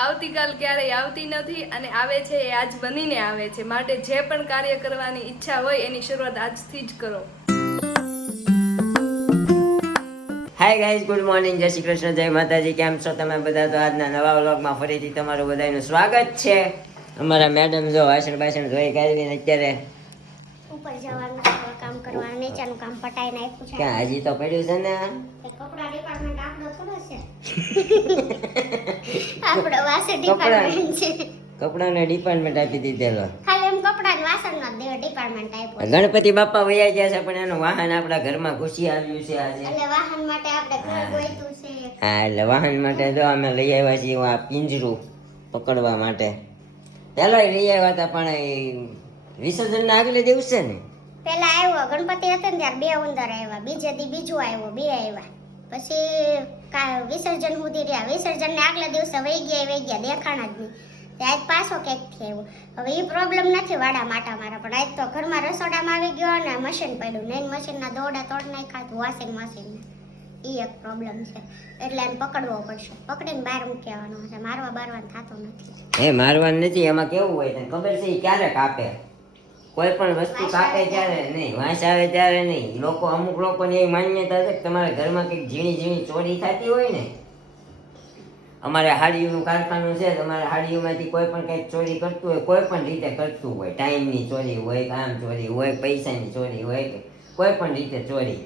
આવતીકાલ ક્યારેય આવતી નથી અને આવે છે એ આજ બનીને આવે છે. માટે જે પણ કાર્ય કરવાની ઈચ્છા હોય એની શરૂઆત આજથી જ કરો. હાય ગાઈઝ, ગુડ મોર્નિંગ, જય શ્રી કૃષ્ણ, જય માતાજી. કેમ છો તમે બધા? તો આજના નવા વ્લોગમાં ફરીથી તમારું બધાનું સ્વાગત છે. અમારા મેડમ જો વાસણ ધોઈ કાઢીને અત્યારે ઉપર જવાનું કામ કરવાનું, નીચેનું કામ પટાઈ નાખ્યું છે. ક્યાં હજી તો પડ્યું છે ને. કપડા ડિપાર્ટમેન્ટ આપણો થોડો છે. આપણો વાસણ ડિપાર્ટમેન્ટ છે. કપડાનો ડિપાર્ટમેન્ટ આપી દીધેલો. ખાલી એમ કપડા ને વાસણનો જ ડિપાર્ટમેન્ટ આપ્યો. ગણપતિ બાપા વયા ગયા છે પણ એનું વાહન આપણા ઘરમાં ઘૂસી આવ્યું છે આજે. એટલે વાહન માટે આપણે ઘર ગોઈતું છે. હા, એટલે વાહન માટે જો અમે લઈ આવ્યા છીએ આ પિંજરું પકડવા માટે. પેલા લઈ આવ્યા હતા પણ વિસર્જન ના આગલે દિવસે ને પેલા આવ્યો ગણપતિ હતા ને ત્યારે 2 ઉંદર આવ્યા, બીજે દી બીજું આવ્યો, 2 આવ્યા. પછી વિસર્જન સુધી રહ્યા. વિસર્જન ને આગલા દિવસે વહી ગયા દેખાણા જ નહીં. આજ પાછો કેક થી આવ્યો. હવે એ પ્રોબ્લેમ નથી વાડા માટા મારા, પણ આજ તો ઘરમાં રસોડામાં આવી ગયો ને મશીન પડ્યું નહીં, મશીનના દોડા તોડ નાખ્યા, વોશિંગ મશીન. એ એક પ્રોબ્લેમ છે એટલે એને પકડવો પડશે. પકડીને બહાર મૂકી આવવાનો છે. મારવા બારવાનું થતો નથી. એ મારવાનું નથી. એમાં કેવું હોય તને ખબર છે? ક્યારે કાપે? કોઈ પણ વસ્તુ કાપે ત્યારે નહીં, વાંસ આવે ત્યારે નહીં. લોકો અમુક લોકોની એવી માન્યતા છે કે તમારા ઘરમાં કંઈક ઝીણી ચોરી થતી હોય ને, અમારે હાડીઓનું કારખાનું છે, તમારે હાડીઓમાંથી કોઈ પણ કંઈક ચોરી કરતું હોય, કોઈ પણ રીતે કરતું હોય, ટાઈમની ચોરી હોય, કામ ચોરી હોય, પૈસાની ચોરી હોય, કોઈ પણ રીતે ચોરી,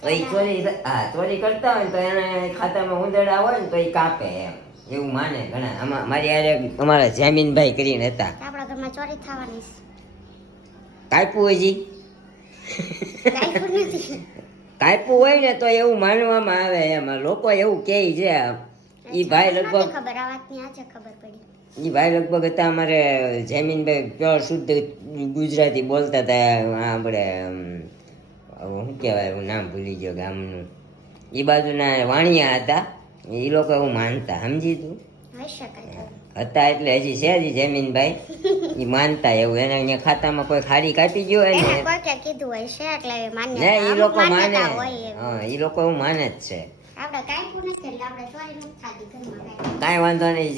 તો એ ચોરી કરતા હોય ને તો એને ખાતામાં ઉંદરડા હોય ને તો એ કાપે એમ, એવું માને ઘણા. આમાં મારી યારે અમારા જામીનભાઈ કરીને હતા. આપણા ઘરમાં ચોરી થવાની છે. કાપ્યું હોય જી કાંઈ નથી. કાપ્યું હોય ને તો એવું માનવામાં આવે. એમાં લોકો એવું કહે છે. ઈ ભાઈ લગભગ ખબર આ વાતની આજે ખબર પડી. ઈ ભાઈ લગભગ હતા અમારે જમીનભાઈ, પ્યોર શુદ્ધ ગુજરાતી બોલતા હતા. આપણે શું કહેવાય, હું નામ ભૂલી ગયો ગામનું, એ બાજુના વાણિયા હતા. એ લોકો એવું માનતા, સમજી તું? હતા એટલે હજી છે જ જમીનભાઈ, એ માનતા એવું. એને અહીંયા ખાતામાં કોઈ ખાડી કાપી ગયો હોય ને કીધું હોય છે એટલે ને એ લોકો માને. હા, એ લોકો એવું માને જ છે. કાંઈ વાંધો નહીં,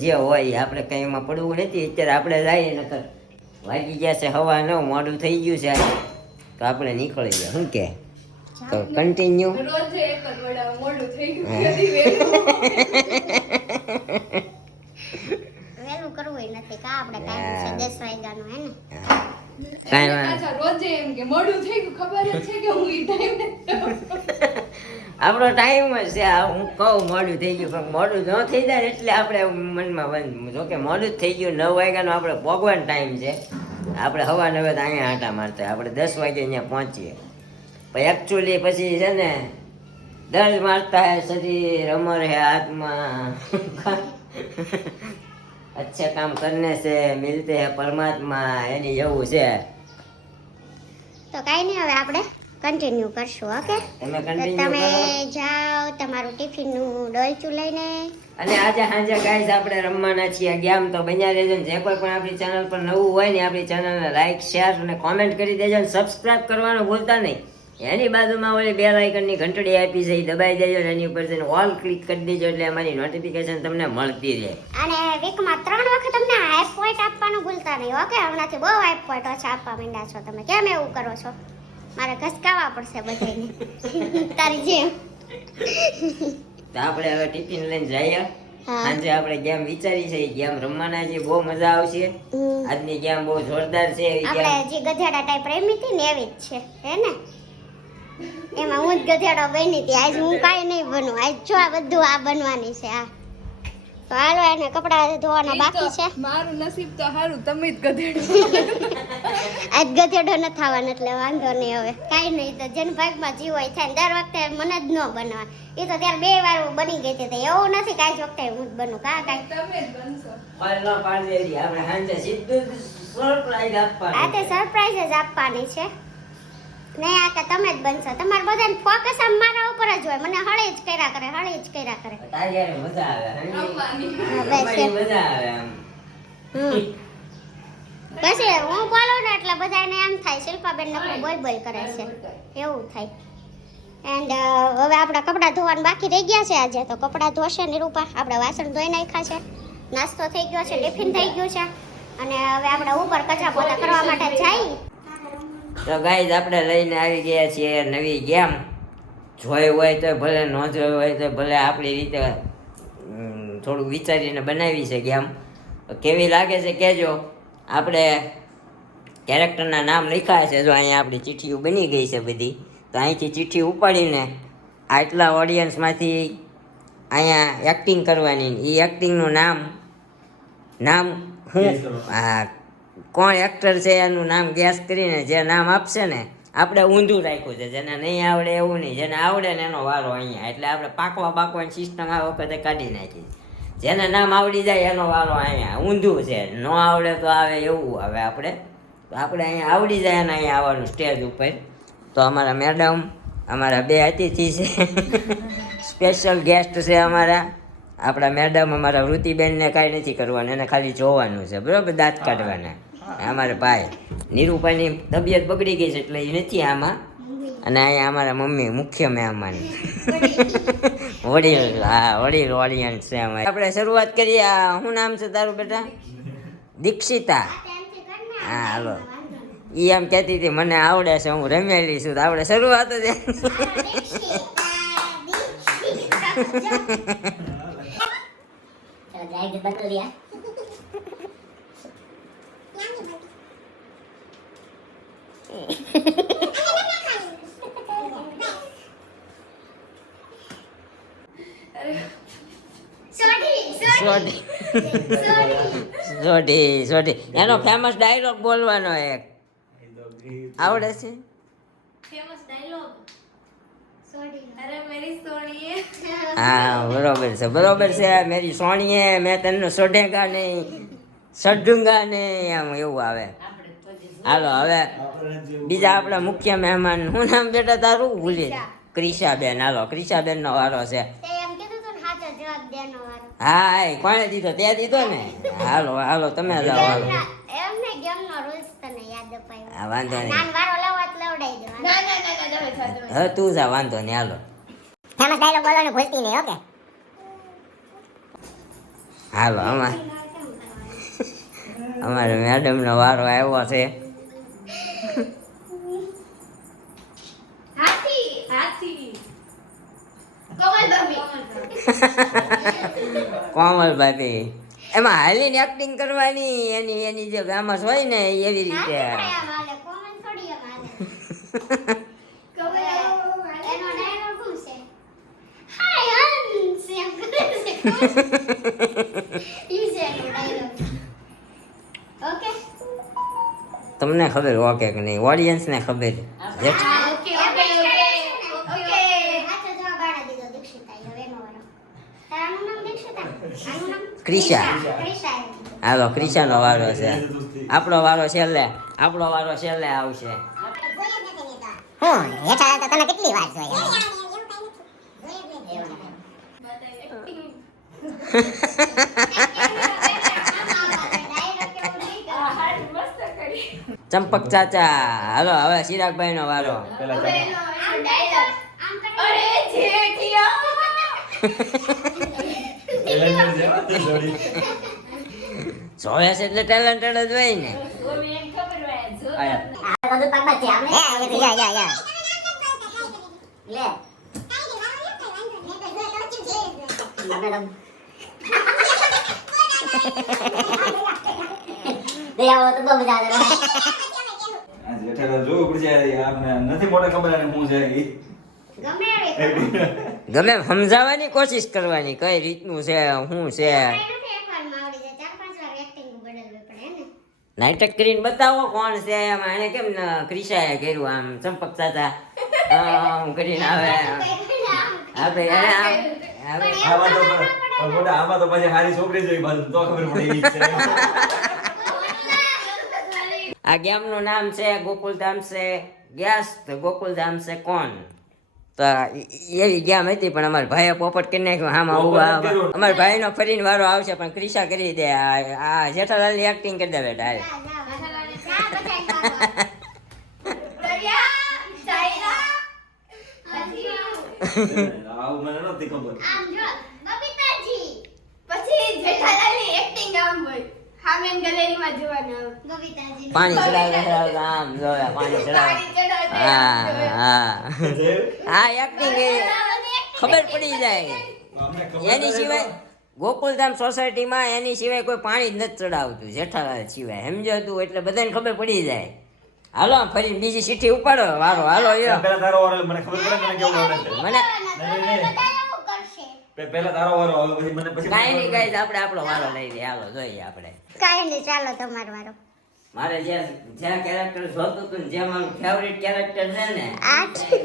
જે હોય આપણે કંઈ એમાં પડવું નથી. અત્યારે આપણે જઈએ નકર વાગી ગયા છે 9:15, મોડું થઈ ગયું છે તો આપણે નીકળી ગયા. શું કે તો કન્ટિન્યુ રોજે એક જ વડા મોડું થઈ ગયું. વેલું કરવું નથી કા આપણે ટાઈમ છે 10 વાગ્યાનો હે ને. કાંઈ વાંધો. પાછા રોજે એમ કે મોડું થઈ ગયું, ખબર જ છે કે હું ઈ ટાઈમે આપણો ટાઈમ જ છે. હું કહું મોડું થઈ ગયું પણ મોડું ન થઈ જાય એટલે આપણે મનમાં બંધ. જોકે મોડું જ થઈ ગયું, 9 વાગ્યાનો આપણે ભોગવાનો ટાઈમ છે. આપણે 9:15 તો અહીંયા આંટા મારતા હોય, આપણે 10 વાગે અહીંયા પહોંચીએ. પણ એકચ્યુઅલી પછી છે ને દર્દ મારતા હે શરીર, અમર હે આત્મા, अच्छे काम करने से मिलते हैं परमात्मा, એની જેવું છે. તો કાઈ નહીં, હવે આપણે કન્ટિન્યુ કરશું. ઓકે, તમે તમે કન્ટિન્યુ જાઓ તમારું ટિફિન નું ડોલચું લઈને. અને આજે સાંજે ગાઈસ આપણે રમવાના છીએ ગેમ. તો બન્યા રહેજો. જે કોઈ પણ આપણી ચેનલ પર નવું હોય ને આપણી ચેનલને લાઈક, શેર અને કોમેન્ટ કરી દેજો. અને સબસ્ક્રાઇબ કરવાનું ભૂલતા નહીં. એની બાજુમાં ઓલી બેલ આઇકનની ઘંટડી આપી છે, એ દબાઈ દેજો. એની ઉપર જઈને ઓલ ક્લિક કરી દેજો એટલે અમારી નોટિફિકેશન તમને મળતી રહે. અને વીકમાં 3 વખત તમને હાઈપ પોઈન્ટ આપવાનું ભૂલતા નહીં. ઓકે, હમણાંથી બહુ હાઈપ પોઈન્ટ ઓછા આપવા માંડ્યા છો તમે. કેમ એવું કરો છો? મારે ઘસકાવા પડશે બધાને તારી જેમ. તો આપણે હવે ટિફિન લઈને જઈએ. સાંજે આપણે ગેમ વિચારી છે, ગેમ રમવાના છે. બહુ મજા આવશે. આજની ગેમ બહુ જોરદાર છે. આપણે જે ગધેડા ટાઈપ રમી હતી ને એવી જ છે, હે ને? એમાં હું જ ગધેડો બની હતી. આજ હું કાંઈ નહીં બનું. આજ જો આ બધું આ બનવાની છે. આ તો હાલો, એને કપડાં ધોવાના બાકી છે. મારું નસીબ તો સારું, તમે જ ગધેડો. આજ ગધેડો ન થવાનો એટલે વાંધો નહીં. હવે કાંઈ નહીં, તો જેન ભાગમાં જીવ હોય થાય. દર વખતે મને જ ન બનવા. એ તો ત્યારે 2 વાર હું બની ગઈ હતી. એવું નથી કે આજ વખતે હું જ બનું. કાંઈ તમે જ બનશો. આપણે સાંજે સીધું સરપ્રાઈઝ આપવાનું. આ તે સરપ્રાઈઝ જ આપવાની છે. નહીં, આ કે તમે જ બનશો. તમારે બધાને ફોકસ આમ મારા ઉપર જ હોય. મને હળી જ કર્યા કરે. તારી યારે મજા આવે. રમવાની. રમવાની મજા આવે આમ. પછી હું બોલું ને એટલે બધાને એમ થાય શિલ્પાબેન નકરું બોલ કરે છે, એવું થાય. એન્ડ હવે આપણા કપડાં ધોવાનું બાકી રહી ગયા છે આજે. તો કપડાં ધોશે નિરૂપા. આપણે વાસણ ધોઈ નાખ્યા છે. નાસ્તો થઈ ગયો છે, ટિફિન થઈ ગયું છે અને હવે આપણે ઉપર કચરા પોતા કરવા માટે જઈ. તો ગાઈઝ આપણે લઈને આવી ગયા છીએ નવી ગેમ. જોઈ હોય તો ભલે, ન જોઈ હોય તો ભલે, આપણી રીતે થોડું વિચારીને બનાવી છે ગેમ. કેવી લાગે છે કહેજો. આપણે કેરેક્ટરના નામ લખ્યા છે, જો અહીંયા આપણી ચિઠ્ઠીઓ બની ગઈ છે બધી. તો અહીંથી ચિઠ્ઠી ઉપાડીને આટલા ઓડિયન્સમાંથી અહીંયા એક્ટિંગ કરવાની. એ એક્ટિંગનું નામ શું, હા, કોણ એક્ટર છે એનું નામ ગેસ કરીને જે નામ આપશે ને, આપણે ઊંધું રાખ્યું છે. જેને નહીં આવડે એવું નહીં, જેને આવડે ને એનો વારો અહીંયા. એટલે આપણે પાકવાની સિસ્ટમ આ વખતે કાઢી નાખી. જેને નામ આવડી જાય એનો વારો અહીંયા. ઊંધું છે, ન આવડે તો આવે એવું આવે. આપણે અહીંયા આવડી જાય ને અહીંયા આવવાનું સ્ટેજ ઉપર. તો અમારા મેડમ, અમારા 2 અતિથિ છે, સ્પેશિયલ ગેસ્ટ છે અમારા. આપણા મેડમ અમારા વૃત્તિબેનને કાંઈ નથી કરવાનું, એને ખાલી જોવાનું છે, બરાબર, દાંત કાઢવાના. અમારા ભાઈ નીરુભાઈની તબિયત બગડી ગઈ છે એટલે એ નથી આમાં. અને અહીંયા અમારા મમ્મી મુખ્ય મહેમાન, વડીલ ઓડિયન્સ છે અમારે. આપણે શરૂઆત કરીએ. શું નામ છે તારું બેટા? દીક્ષિતા. હા, હાલો. એ એમ કહેતી હતી મને આવડે છે, હું રમેલી છું. તો આપણે શરૂઆત જ સોઢી. એનો ફેમસ ડાયલોગ બોલવાનો એક આવડે છે. ફેમસ ડાયલોગ, અરે મેરી સોણીએ. હા, બરોબર છે. મેરી સોણીએ મેં તને સોઢેગા નહીં, સડુંગા નહીં, એમ એવું આવે. હાલો હવે બીજા આપણા મુખ્ય મહેમાન. શું નામ બેટા તારું? ભૂલી. ક્રિશાબેન. હાલો, ક્રિશાબેન નો વારો છે. હા, કોણે દીધો? તે દીધો ને. હાલો તમે જાઓ. હાલો, હા, વાંધો નહીં. હવે તું જા, વાંધો નહીં. હાલો, ફેમસ ડાયલોગ બોલવાનું ભૂલતી નહીં. ઓકે, હાલો. અમારે મેડમ નો વારો આવ્યો છે. કોમલ ભાભી. એમાં હાલીને એક્ટિંગ કરવાની, એની જે ફેમસ હોય ને એવી રીતે. તમને ખબર ઓકે કે નહીં? ઓડિયન્સ ને ખબર. ક્રિશા. હાલો, ક્રિશાનો વારો છે. આપણો વારો છેલ્લે આવશે. હેઠા તો તમે કેટલી વાર જોઈ? ચંપક ચાચા. હાલો, હવે ચિરાગભાઈ નો વારો. જોયા છે એટલે ટેલેન્ટેડ જ હોય ને. ગમે સમજાવવાની કોશિશ કરવાની, કઈ રીતનું છે, શું છે. નાટક કરીને બતાવો કોણ છે એમાં. એને કેમ ક્રિશાએ કર્યું આમ, ચંપક ચાચા આમ કરીને આવે. આપણે આમાં તો પછી હારી છોકરી જોઈ તો ખબર પડી. આ ગેમનું નામ છે ગોકુલધામ છે ગેસ. તો ગોકુલધામ છે કોણ. તો એવી ગેમ હતી પણ અમારા ભાઈએ પોપટ કરી નાખ્યો. આમાં અમારા ભાઈનો ફરીને વારો આવશે પણ ક્રિશા કરી દે. આ જેઠાલાલની એક્ટિંગ કરી દે બેટા. આવું મને નથી ખબર. પછી જેઠાલાલની ગેલેરીમાં જોવાનું બબીતાજી પાણી ચડાવતા આમ જોયા પાણી ચડાવ હા હા હા એક્ટિંગ ખબર પડી જાય અમને ખબર એની સિવાય ગોકુલધામ સોસાયટીમાં એની સિવાય કોઈ પાણી જ નથી ચડાવતું જેઠાલાલ સિવાય સમજો તું એટલે બધાને ખબર પડી જાય હાલો ફરી બીજી ચિઠ્ઠી ઉપાડો વારો હાલો યો પેલા તારો વારો મને ખબર પડે મને કેવું આવડે છે મને બધા એવું કરશે પેલા તારો વારો આવે પછી મને પછી કાંઈ નહીં ગાઈસ આપણે આપણો વારો લઈ લઈએ હાલો જોઈએ આપણે કાઈ નહીં ચાલો તમારો વારો મારે જ્યાં કેરેક્ટર જોતું હતું ને જે મારું ફેવરિટ કેરેક્ટર છે ને આ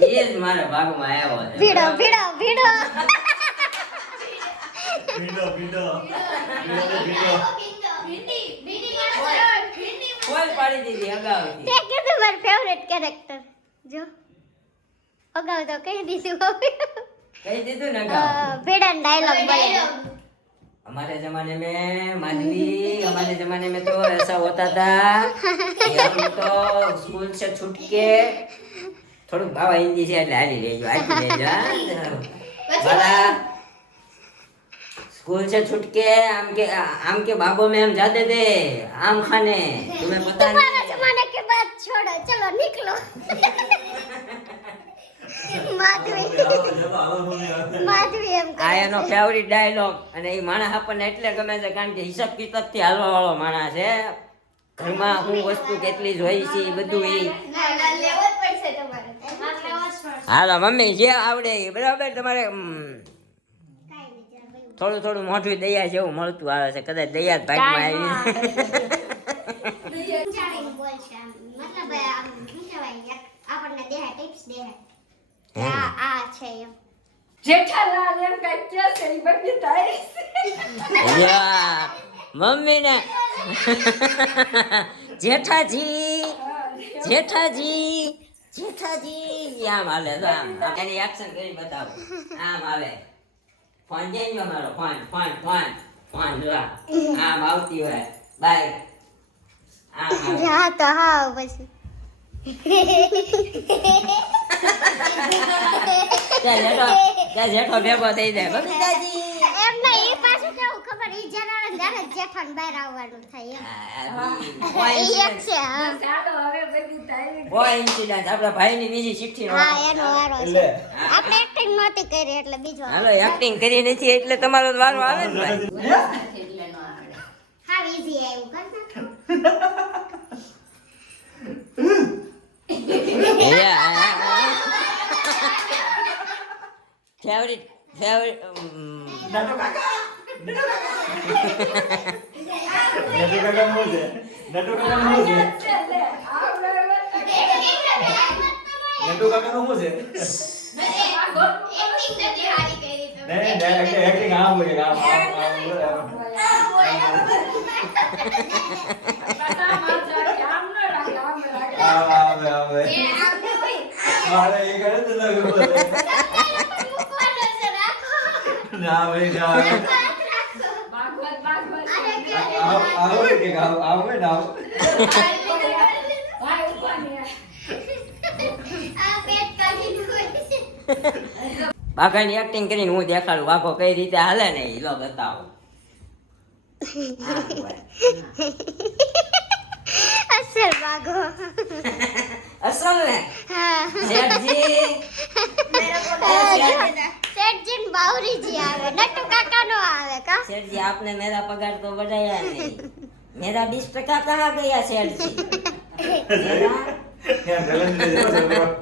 એ જ મારા ભાગમાં આવ્યો છે ભીડો ભીડો ભીડો પીડો પીડો કોઈ પાડી દીધી અગાઉથી તે કીધું મારું ફેવરેટ કેરેક્ટર જો અગાઉ તો કહી દીધું હવે કહી દીધું ને અગાઉ ભીડા ડાયલોગ બોલે हमारे जमाने में माधवी हमारे जमाने में तो ऐसा होता था कि हम तो स्कूल से छूट के થોડુંક બાવા હિન્દી છે એટલે હાલી લેજો वाला स्कूल से छूट के आम के बागों में हम जाते थे आम खाने तुम्हें पता तुम्हारा नहीं जमाने के बाद छोड़ो चलो निकलो माधवी માધવી એમ આ એનો ફેવરિટ ડાયલોગ અને એ માણસ આપણને એટલે ગમે છે કારણ કે હિસાબ કિતાબ થી હાલવા વાળો માણસ છે ઘરમાં હું વસ્તુ કેટલી જોઈ છે એ બધું એ લેવો જ પડશે તમારે હાલો મમ્મી જે આવડે એ બરાબર તમારે કાઈ નહીં થોડું થોડું મોઢું દયા જેવું મળતું આવે છે કદાચ દયા જ ભાગમાં આવી જાણીને બોલશે આમ. મતલબ આમ શું કહેવાય આપણને દેહા ટિપ્સ દેહા આ છે એમ જેઠાલાલ એમ કાંઈક કહે છે ઈ બબીતા એ યા, મમ્મીને જેઠાજી જેઠાજી જેઠાજી આમ હાલે તો આમ એની એક્શન કરી બતાવો આમ આવે ફોન જઈ ગયો મારો ફોન ફોન ફોન ફોન જો આમ આવતી હોય બાય આમ આવે. હા તો હા પછી ત્યાં જેઠો ભેગો થઈ જાય બબીતાજી એમ નહીં ઈ પાછું કેવું ખબર ઈ જનાળે ત્યારે જ જેઠાણ બહાર આવવાનું થાય એમ ઈ એક છે હા ચાલો હવે બબીતા એ કોઇન્સિડન્સ આપણા ભાઈની બીજી ચિઠ્ઠી હા એનો વારો છે એટલે આપણે એક્ટિંગ નહોતી કરી એટલે બીજો હાલો એક્ટિંગ કરી નથી એટલે તમારો વારો આવે ને ભાઈ હા ઈઝી આવ્યું કર ફેવરિટ નાટો કાકા નટુ કાકા નું છે નટુ કાકા નું છે નટુ કાકા નું છે નહીં ડાયરેક્ટ એક્ટિંગ આમ હોય આમ આવે આવે મારે એ કરે તો ના ભાઈ ના આવે કે આવે ના બાઘાની એક્ટિંગ કરીને હું દેખાડું વાઘો કઈ રીતે હાલે ને એ લો બતાવો અસર ભાગો અસલ ને હા શેઠજી સેઠજી બાવરીજી આવે નટુ કાકા નો આવે કા सेठ जी आपने मेरा पगार तो बढ़ाया नहीं मेरा 20% कहाँ गया सेठ जी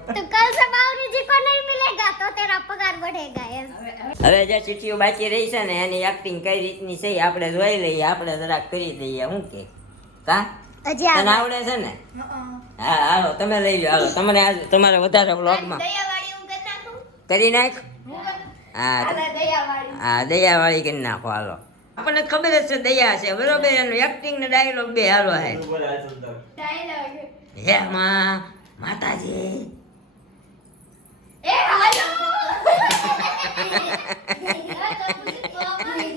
तो कल से बावरीजी को नहीं मिलेगा तो तेरा पगार बढ़ेगा એમ હવે જે ચીઠીઓ બાકી રહી છે ને એની એક્ટિંગ કઈ રીતની છે ઈ આપણે જોઈ લઈએ આપણે જરાક કરી દઈએ હું કે કા હજી તને આવે આવડે છે ને હા હાલો તમે લઈ લો હાલો તમને આજ તમારે વધારે વ્લોગમાં દયાવાળી હું કરી નાખું કરી નાખ હા દયાવાળી હા દયાવાળી કરી નાખો હાલો આપણને ખબર જ છે દયા છે બરોબર એનું એક્ટિંગ ને ડાયલોગ બે હાલો હે ડાયલોગ હે માં માતાજી એ હાલો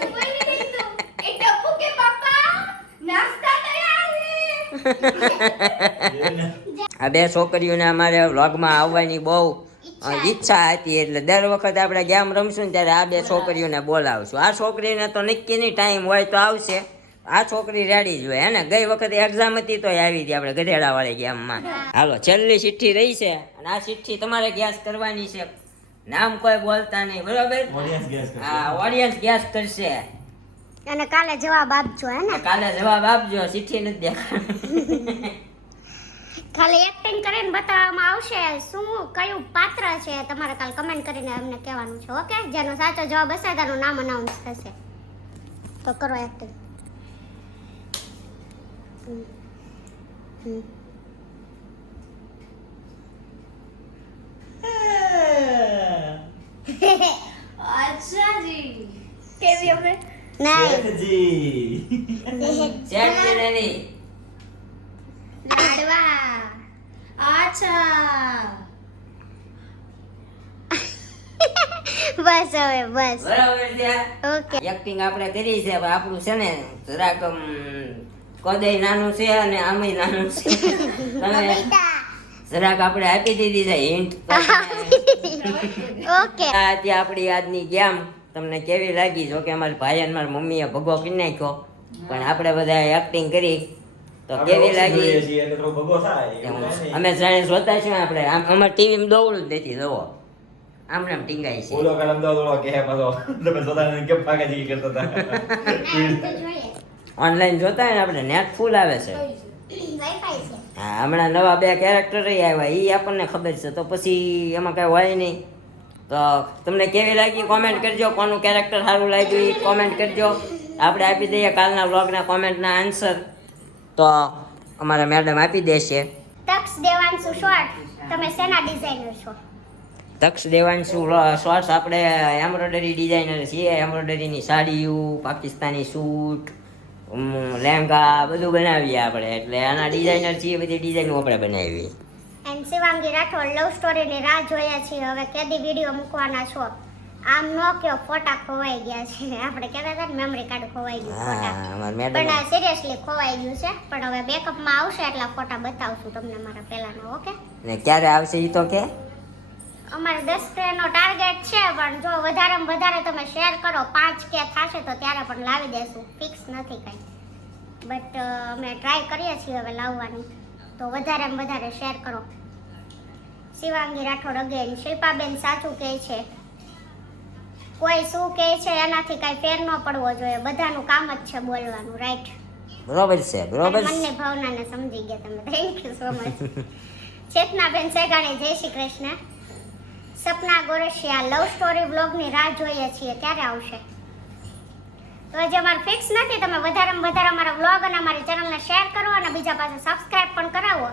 એ ટપ્પુ કે પપ્પા નાસ્તા તૈયાર આ બે છોકરીઓને અમારે વ્લોગમાં આવવાની બહુ ઈચ્છા હતી એટલે દર વખત આપણે ગેમ રમશું ને ત્યારે આ બે છોકરીઓને બોલાવશું આ છોકરીને તો નક્કી નહીં ટાઈમ હોય તો આવશે આ છોકરી રેડી જ હોય હે ને. ગઈ વખતે એક્ઝામ હતી તો આવી હતી આપણે ગધેડા વાળી ગેમમાં. હાલો છેલ્લી ચિઠ્ઠી રહી છે અને આ ચિઠ્ઠી તમારે ગેસ કરવાની છે. નામ કોઈ બોલતા નહીં, બરોબર? Audience guess કરશે. હા, ઓડિયન્સ ગેસ કરશે. અને કાલે જવાબ આપજો હે ને. કાલે જવાબ આપજો, ચિઠ્ઠી નથી દેખાડવાની. ખાલી એક્ટિંગ કરીને બતાવવામાં આવશે શું કયું પાત્ર છે તમારે કાલ કમેન્ટ કરીને અમને કહેવાનું છે. ઓકે, જેનો સાચો જવાબ હશે તેનું નામ અનાઉન્સ થશે. તો કરો એક્ટિંગ. અચ્છા જી કેવી અમે નહીં શેઠજી. શેઠજી ને નહીં. લાડવા અચ્છા બસ હવે બસ. બરોબર છે. ઓકે. એક્ટિંગ આપણે કરી છે પણ આપણું છે ને જરાક કદય નાનું છે અને આમય નાનું છે. તમે જરાક આપણે આપી દીધી છે હિન્ટ. ઓકે. આ હતી આપણી આજની ગેમ. તમને કેવી લાગી? જો કે અમારા ભાઈ અને મારી મમ્મીએ ભગવો કરી નાખ્યો પણ આપણે બધા એક્ટિંગ કરી તો આપણે કેવી ઓછી લાગી? જોઈએ છીએ એટલે થોડો ભગો થાય. એવું કાંઈ નહીં. અમે જાણે જોતા છીએ આપણે આમ અમારે ટીવીમાં દોવડું જ નથી જોવો આમ નામ ટીંગાય છે. ઓલો કાલ અમદાવાદ વાળો કહે પાછો, તમે જોતા કેમ ભાગાજી કરતા હતા. જોઈએ ઓનલાઈન જોતા હોય ને આપણે નેટ ફૂલ આવે છે. વાઈફાઈ છે. હા, હમણાં નવા 2 કેરેક્ટર આવ્યા એ આપણને ખબર છે તો પછી એમાં કઈ હોય નહીં. તો તમને કેવી લાગી કોમેન્ટ કરજો. કોનું કેરેક્ટર સારું લાગ્યું એ કોમેન્ટ કરજો. આપણે આપી દઈએ કાલના વ્લોગના કોમેન્ટના આન્સર. તો અમારા મેડમ આપી દેશે. તક્ષ દેવાંશુ શોર્ટ તમે શેના ડિઝાઇનર છો? તક્ષ દેવાંશુ શોર્ટ્સ આપણે એમ્બ્રોઇડરી ડિઝાઇનર છીએ. એમ્બ્રોઇડરીની સાડીઓ, પાકિસ્તાની સૂટ, લહેંગા બધું બનાવીએ આપણે. એટલે આના ડિઝાઇનર છીએ. બધી ડિઝાઇનો આપણે બનાવીએ. એન્ડ શિવાંગી રાઠોડ લવ સ્ટોરીની રાહ જોઈએ છીએ. હવે કેદી વિડીયો મૂકવાના છો? આમ નો કયો ફોટા ખોવાઈ ગયા છે. આપણે કહેતા હતા ને મેમરી કાર્ડ ખોવાઈ ગયું હા, ફોટા. અમારા મેડમ પણ સિરિયસલી ખોવાઈ ગયું છે. પણ હવે બેકઅપમાં આવશે એટલા ફોટા બતાવશું તમને મારા પહેલાનો. ઓકે, ને ક્યારે આવશે એ તો કે અમારે 10K નો ટાર્ગેટ છે પણ જો વધારેમાં વધારે તમે શેર કરો 5K થશે તો ત્યારે પણ લાવી દેશું. ફિક્સ નથી કંઈ બટ અમે ટ્રાય કરીએ છીએ હવે લાવવાની. તો વધારેમાં વધારે શેર કરો. શિવાંગી રાઠોડ અગેન. શિલ્પાબેન સાચું કહે છે. કોઈ શું કહે છે એનાથી કાંઈ ફેર ન પડવો જોઈએ. બધાનું કામ જ છે બોલવાનું. રાઈટ. બરોબર છે, બરોબર છે. મનની ભાવનાને સમજી ગયા તમે. Thank you so much. Chetnaben Segani જય શ્રી કૃષ્ણ. સપના ગોરસિયા લવ સ્ટોરી વ્લોગની રાહ જોઈએ છીએ. ક્યારે આવશે? તો હજી અમારે ફિક્સ નથી. તમે વધારેમાં વધારે અમારા વ્લોગ અને અમારી ચેનલને શેર કરો અને બીજા પાસે સબસ્ક્રાઇબ પણ કરાવો.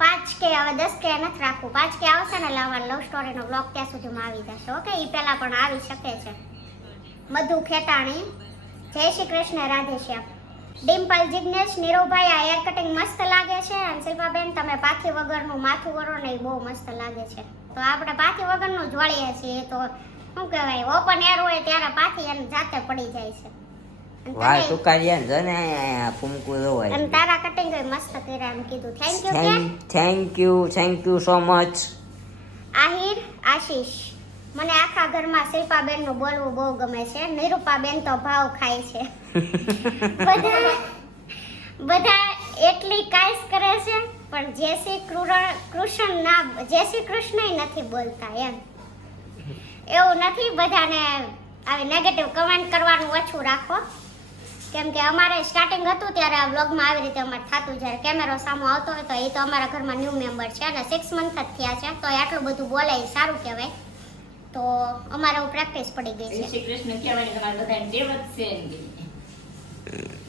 5K હવે 10K નથી રાખવું. 5K આવશે ને એટલે અમારા લવ સ્ટોરીનો વ્લોગ ત્યાં સુધીમાં આવી જશે. ઓકે, એ પહેલાં પણ આવી શકે છે. મધુ ખેતાણી જય શ્રી કૃષ્ણ રાધેશ્યામ. ડિમ્પલ જિગ્નેશ નીરવભાઈ આ હેર કટિંગ મસ્ત લાગે છે. અને શિલ્પાબેન તમે પાથી વગરનું માથું કરો ને એ બહુ મસ્ત લાગે છે. તો આપણે પાથી વગરનું જ વળીએ છીએ. તો શું કહેવાય ઓપન એર હોય ત્યારે પાથી એને જાતે પડી જાય છે. અને વાહ તમે- ટુકારિયા જો ને ફૂમકું જો હોય. અને તારા કટિંગ મસ્ત કર્યા એમ કીધું. થેન્ક યુ કે thank you so much. Ahir Ashish મને આખા ઘરમાં શિલ્પાબેનનું બોલવું બહુ ગમે છે. નિરૂપાબેન તો ભાવ ખાય છે. બધા એટલી કાઈસ કરે છે પણ જય શ્રી કૃષ્ણ નથી બોલતા એમ. એવું નથી. બધાને આવી નેગેટિવ કમેન્ટ કરવાનું ઓછું રાખો. કેમ કે અમારે સ્ટાર્ટિંગ હતું ત્યારે આ વ્લોગમાં આવી રીતે અમારે થતું. જ્યારે કેમેરો સામો આવતો હોય તો એ તો અમારા ઘરમાં ન્યૂ મેમ્બર છે અને 6 મંથ જ થયા છે તો આટલું બધું બોલે એ સારું કહેવાય. તો અમારે પ્રેક્ટિસ પડી ગઈ છે. શ્રી કૃષ્ણ કહેવાની તમારે બધાને ટેવ જ છે એમ કે.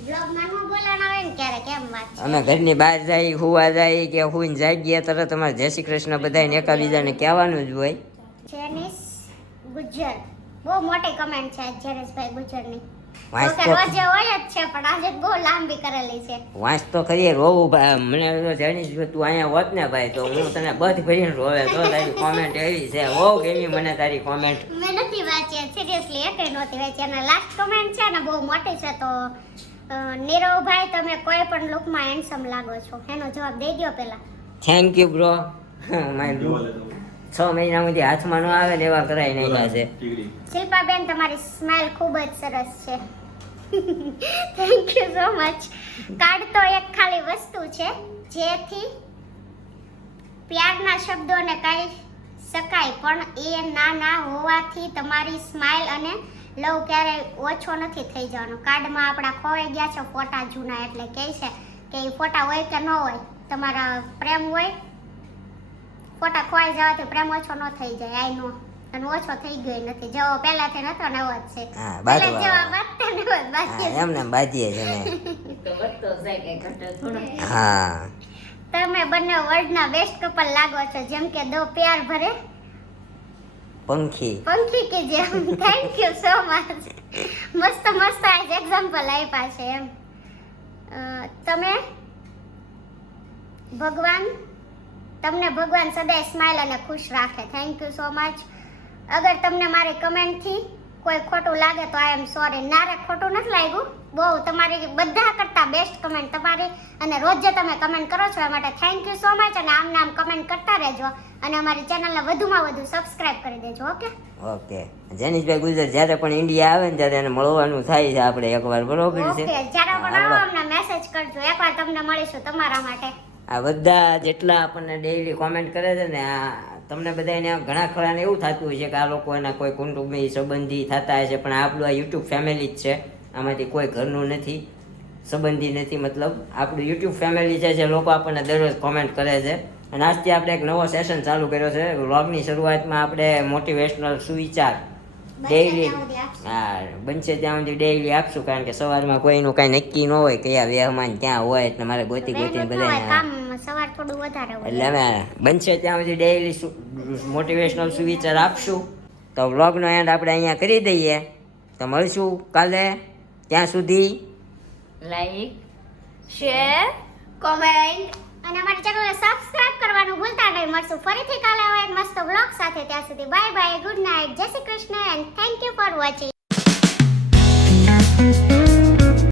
વ્લોગમાં ન બોલાના હોય ને ક્યારેક એમ વાત છે. અમે ઘરની બહાર જાય હુવા જાય કે હુઈને જાગીએ તરત અમારે જય શ્રી કૃષ્ણ બધાને એકાબીજાને કહેવાનું જ હોય. જેનિસ ગુજ્જર બહુ મોટી કમેન્ટ છે જેનિસભાઈ ગુજ્જરની. વાંચ ઓકે, તો રોજે હોય જ છે પણ આજે બહુ લાંબી કરેલી છે. વાંચ તો ખરી રોવું મને તો જાણીશ જો તું અહીંયા હોત ને ભાઈ તો હું તને બધ ભરીને રોવે. જો તારી કોમેન્ટ એવી છે બહુ ગમી મને તારી કોમેન્ટ. મેં નથી વાંચી સિરિયસલી એક નહોતી વાંચી. અને લાસ્ટ કમેન્ટ છે ને બહુ મોટી છે. તો નીરવભાઈ તમે કોઈ પણ લુકમાં હેન્ડસમ લાગો છો. એનો જવાબ દઈ દો પહેલા. Thank you bro. મારી 6 મહિના સુધી હાથમાં ન આવે ને એવા કરાઈ નાખ્યા છે. શિલ્પાબેન તમારી સ્માઇલ ખૂબ જ સરસ છે. Thank you so much. Card તો એક ખાલી વસ્તુ છે જેથી પ્યારના શબ્દોને કહી શકાય, પણ એ નાના હોવાથી તમારી સ્માઇલ અને લવ ક્યારેય ઓછો નથી થઈ જવાનો. કાર્ડમાં આપણા ખોવાઈ ગયા છે ફોટા જૂના, એટલે કહે છે કે એ ફોટા હોય કે ન હોય, તમારા પ્રેમ હોય, ફોટા ખોવાઈ જવાથી પ્રેમ ઓછો ન થઈ જાય. આઈ નો, અને ઓછો થઈ ગયો નથી, જેવો પહેલાથી નતો ને એવો જ છે. હા, પહેલા બાજુ જેવા વધતા ને એવો જ બાકી છે. એમને બાજીએ છે ને. તો વધતો જાય કે ઘટે થોડો. હા, તમે બંને વર્લ્ડના બેસ્ટ કપલ લાગો છો, જેમ કે દો પ્યાર ભરે પંખી. પંખી કે જેમ. Thank you so much. મસ્ત મસ્ત આજ એક્ઝામ્પલ આપ્યા છે એમ. તમે તમને ભગવાન સદાય સ્માઇલ અને ખુશ રાખે. Thank you so much. અગર તમને મારી કમેન્ટથી કોઈ ખોટું લાગે તો આઈ એમ સોરી. નારે ખોટું નથી લાગ્યું, બહુ તમારી બધા કરતા બેસ્ટ કમેન્ટ તમારી, અને રોજ જે તમે કમેન્ટ કરો છો એ માટે થેન્ક યુ સો મચ. અને આમને આમ કમેન્ટ કરતા રહેજો અને અમારી ચેનલને વધુમાં વધુ સબસ્ક્રાઇબ કરી દેજો. Okay okay. જેનિશભાઈ ગુજર જ્યારે પણ ઇન્ડિયા આવે ને ત્યારે એને મળવાનું થાય છે આપણે એકવાર, બરોબર છે? ઓકે, જ્યારે પણ આવો અમને મેસેજ કરજો, એકવાર તમને મળીશું તમારા માટે. આ બધા જેટલા આપણને ડેઈલી કોમેન્ટ કરે છે ને, આ તમને બધાને ઘણા ખરાને એવું થતું હોય છે કે આ લોકો એના કોઈ કુટુંબી સંબંધી થતા હોય છે, પણ આપણું આ યુટ્યુબ ફેમિલી જ છે. આમાંથી કોઈ ઘરનું નથી, સંબંધી નથી, મતલબ આપણું યુટ્યુબ ફેમિલી છે જે લોકો આપણને દરરોજ કોમેન્ટ કરે છે. અને આજથી આપણે એક નવો સેશન ચાલુ કર્યો છે. વ્લોગની શરૂઆતમાં આપણે મોટિવેશનલ સુવિચાર ડેઈલી, હા, બનશે ત્યાં સુધી ડેઈલી આપશું, કારણ કે સવારમાં કોઈનું કાંઈ નક્કી ન હોય કયા વ્યવહારમાં ક્યાં હોય, એટલે મારે ગોતી ગોતીને બધાને, કામ સવાર થોડું વધારે હોય એટલે અમે બનશે ત્યાં સુધી ડેઈલી મોટિવેશનલ સુવિચાર આપશું. તો વ્લોગનો એન્ડ આપણે અહીંયા કરી દઈએ. તો મળશું કાલે. ત્યાં સુધી લાઈક, શેર, કોમેન્ટ અને અમારી ચેનલને સબસ્ક્રાઇબ કરવાનું ભૂલતા નહીં. મળશું ફરીથી કાલે આવા એક મસ્ત વ્લોગ સાથે. ત્યાં સુધી બાય બાય, ગુડ નાઇટ, જય Shri Krishna and thank you for watching.